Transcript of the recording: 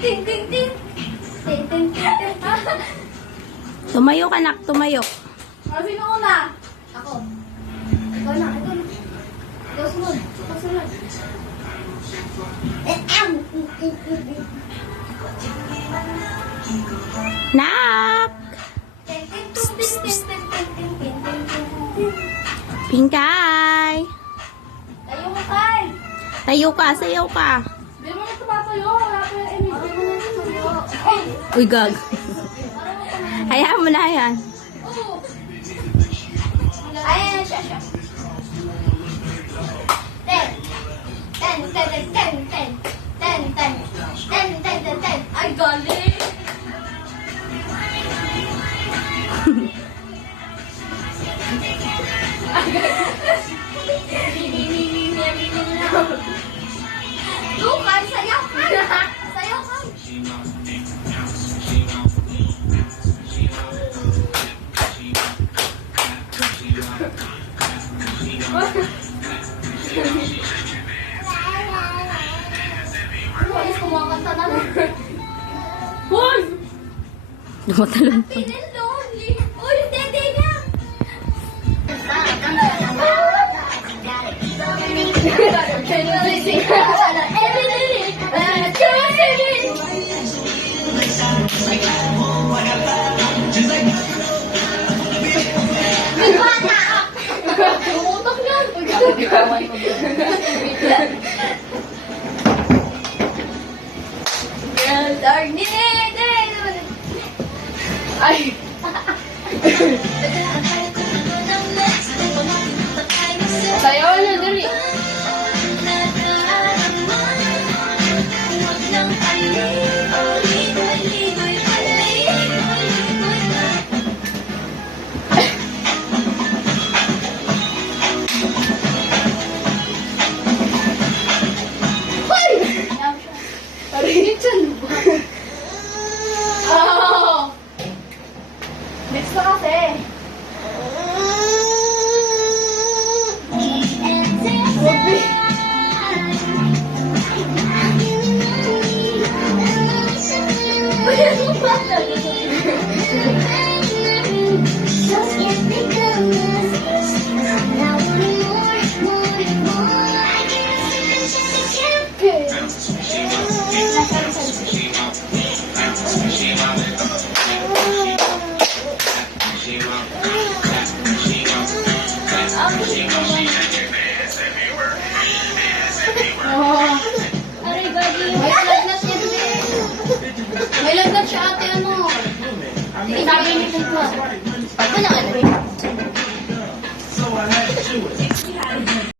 ting, ting, ting. Ting, ting, ting, ting. Tumayo ka, nak. Tumayo. Sino una? Ako. Ikaw na, ikaw na. Ikaw sunod. Ikaw sunod. Nak! Ting, ting, ting, ting, ting, ting, ting, ting, ting, ting, ting. Pinkay! Tayo mo, Kai. Tayo ka, sayaw ka. Di mo na tumatayo. Wala pa yung imig. Di mo na tumatayo. Ay! Uy, gag. Hayaan mo na yan. Oo. Ayan, siya, siya. Ten. Ten, ten, ten, ten, ten. Ten, ten. Ten, ten, ten, ten. Ay, galing. Lukan, sayaw ka. Sayaw ka. Alis, kumakanta na lang. Hoy! Dumatalon. Feeling lonely. Uy, dede niya. Umutok yan. Ay. Sayaw na dali. Oh. Next na kasi. Aray, gagi. May lagnat yan, May lagnat siya ate, ano. Sabi niyo ko.